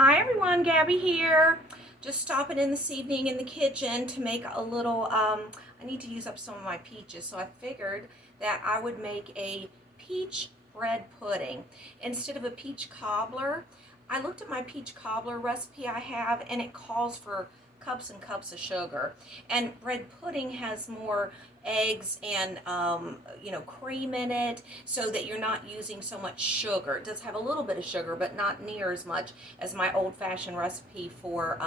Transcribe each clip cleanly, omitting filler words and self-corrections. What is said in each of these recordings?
Hi everyone, Gabby here. Just stopping in this evening in the kitchen to make a little, I need to use up some of my peaches, so I figured that I would make a peach bread pudding. Instead of a peach cobbler, I looked at my peach cobbler recipe I have, and it calls for cups and cups of sugar. And bread pudding has more eggs and cream in it, so that you're not using so much sugar. It does have a little bit of sugar, but not near as much as my old-fashioned recipe for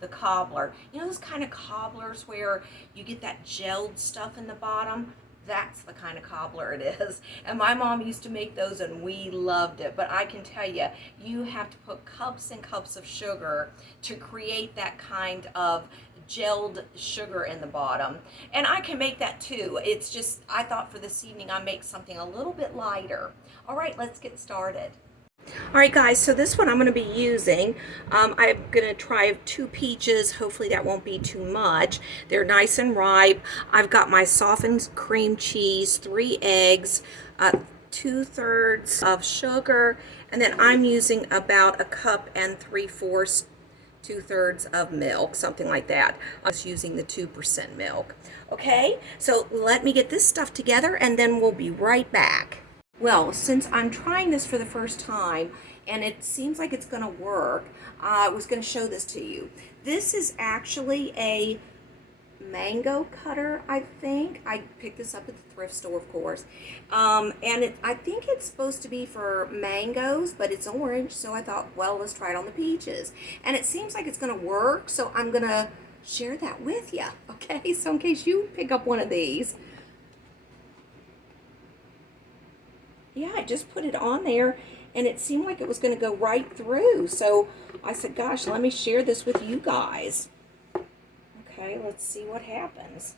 the cobbler. You know those kind of cobblers where you get that gelled stuff in the bottom? That's the kind of cobbler it is. And my mom used to make those and we loved it. But I can tell you, you have to put cups and cups of sugar to create that kind of gelled sugar in the bottom. And I can make that too. It's just, I thought for this evening I'd make something a little bit lighter. All right, let's get started. All right, guys, so this one I'm going to be using. I'm going to try 2 peaches. Hopefully that won't be too much. They're nice and ripe. I've got my softened cream cheese, 3 eggs, 2/3 of sugar, and then I'm using about 1 cup and 3/4, 2/3 of milk, something like that. I was using the 2% milk. Okay, so let me get this stuff together and then we'll be right back. Well, since I'm trying this for the first time and it seems like it's going to work, I was going to show this to you. This is actually a mango cutter, I think. I picked this up at the thrift store, of course. I think it's supposed to be for mangoes, but it's orange, so I thought, well, let's try it on the peaches. And it seems like it's going to work, so I'm going to share that with you, okay? So in case you pick up one of these. Yeah, I just put it on there and it seemed like it was going to go right through. So I said, gosh, let me share this with you guys. Okay, let's see what happens.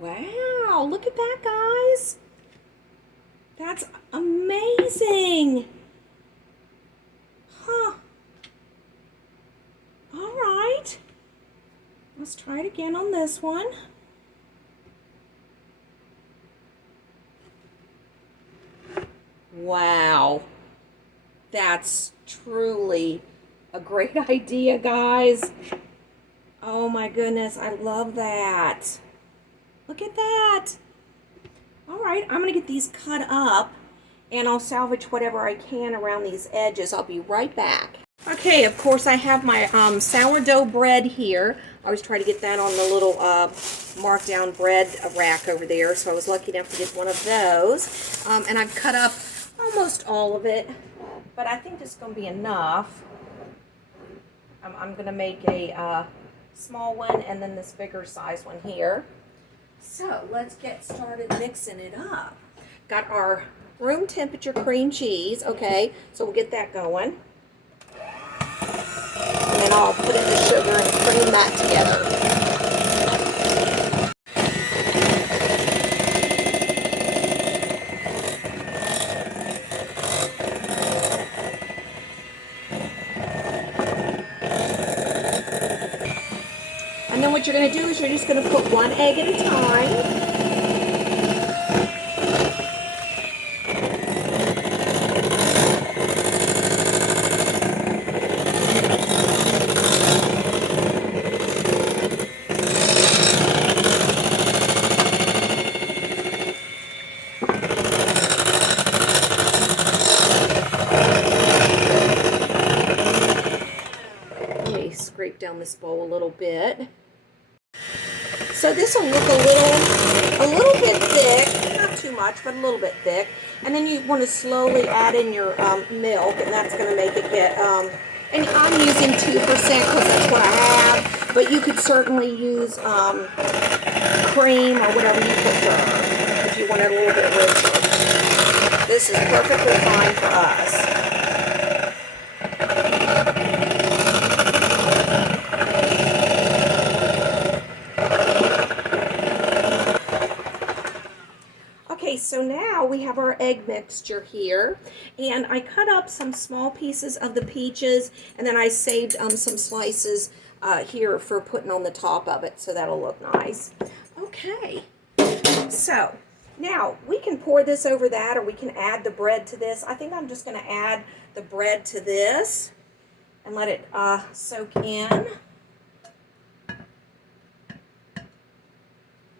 Wow, look at that, guys. That's amazing. Huh. All right. Let's try it again on this one. Wow, that's truly a great idea, guys. Oh my goodness, I love that. Look at that. All right, I'm gonna get these cut up and I'll salvage whatever I can around these edges. I'll be right back. Okay, of course I have my sourdough bread here. I always try to get that on the little markdown bread rack over there, so I was lucky enough to get one of those. And I've cut up almost all of it, but I think this is going to be enough. I'm going to make a small one and then this bigger size one here. So let's get started mixing it up. Got our room temperature cream cheese, okay, so we'll get that going. And then I'll put in the sugar and cream that together. And then what you're going to do is you're just going to put 1 egg at a time. Let me scrape down this bowl a little bit. So this will look a little bit thick, not too much, but a little bit thick. And then you want to slowly add in your milk, and that's going to make it get, and I'm using 2% because that's what I have, but you could certainly use cream or whatever you prefer if you want it a little bit richer. This is perfectly fine for us. Okay, so now we have our egg mixture here, and I cut up some small pieces of the peaches, and then I saved some slices here for putting on the top of it, so that'll look nice. Okay, so now we can pour this over that, or we can add the bread to this. I think I'm just going to add the bread to this and let it soak in.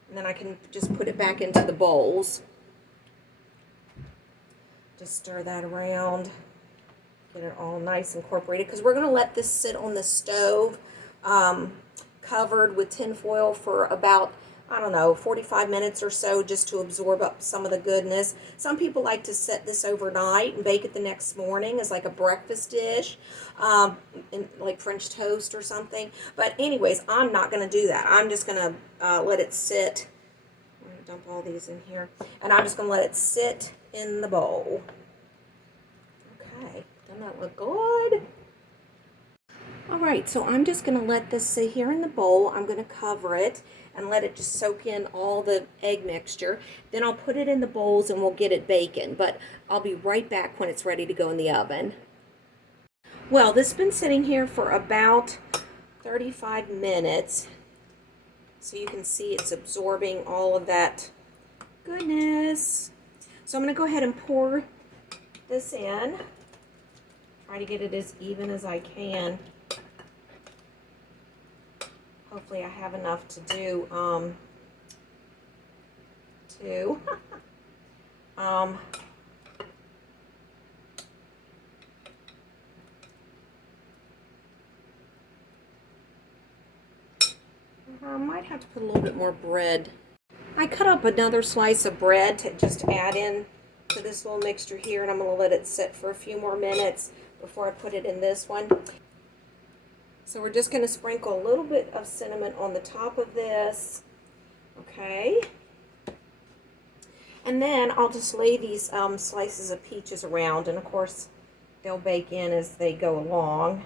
And then I can just put it back into the bowls. Just stir that around. Get it all nice incorporated, because we're going to let this sit on the stove covered with tin foil for about, I don't know, 45 minutes or so, just to absorb up some of the goodness. Some people like to set this overnight and bake it the next morning as like a breakfast dish, like French toast or something. But anyways, I'm not going to do that. I'm just going to let it sit. I'm going to dump all these in here. And I'm just going to let it sit in the bowl. Okay. Doesn't that look good? All right, so I'm just going to let this sit here in the bowl. I'm going to cover it and let it just soak in all the egg mixture. Then I'll put it in the bowls and we'll get it baking. But I'll be right back when it's ready to go in the oven. Well, this has been sitting here for about 35 minutes. So you can see it's absorbing all of that goodness. So I'm going to go ahead and pour this in. Try to get it as even as I can. Hopefully I have enough to do two. I might have to put a little bit more bread. I cut up another slice of bread to just add in to this little mixture here, and I'm going to let it sit for a few more minutes before I put it in this one. So we're just going to sprinkle a little bit of cinnamon on the top of this. Okay. And then I'll just lay these slices of peaches around, and of course they'll bake in as they go along.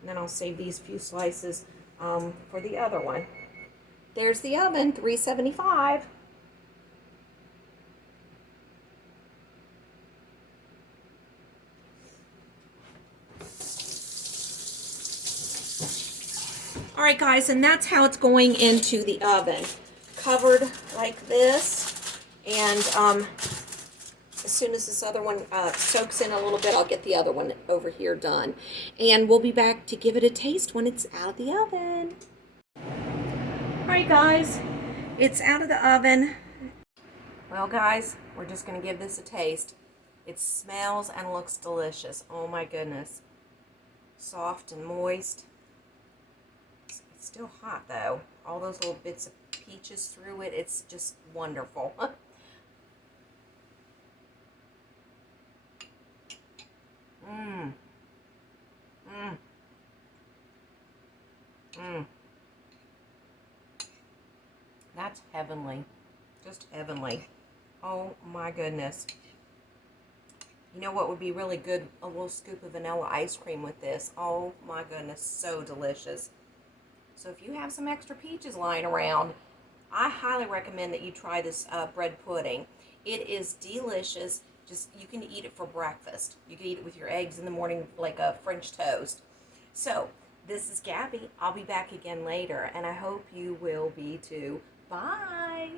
And then I'll save these few slices for the other one. There's the oven, 375. All right, guys, and that's how it's going into the oven. Covered like this, and as soon as this other one soaks in a little bit, I'll get the other one over here done. And we'll be back to give it a taste when it's out of the oven. All right, guys, it's out of the oven. Well, guys, we're just going to give this a taste. It smells and looks delicious. Oh, my goodness. Soft and moist. It's still hot, though. All those little bits of peaches through it. It's just wonderful. Mmm. Mmm. Mmm. That's heavenly. Just heavenly. Oh my goodness. You know what would be really good? A little scoop of vanilla ice cream with this. Oh my goodness. So delicious. So if you have some extra peaches lying around, I highly recommend that you try this bread pudding. It is delicious. Just, you can eat it for breakfast. You can eat it with your eggs in the morning like a French toast. So, this is Gabby. I'll be back again later, and I hope you will be too. Bye!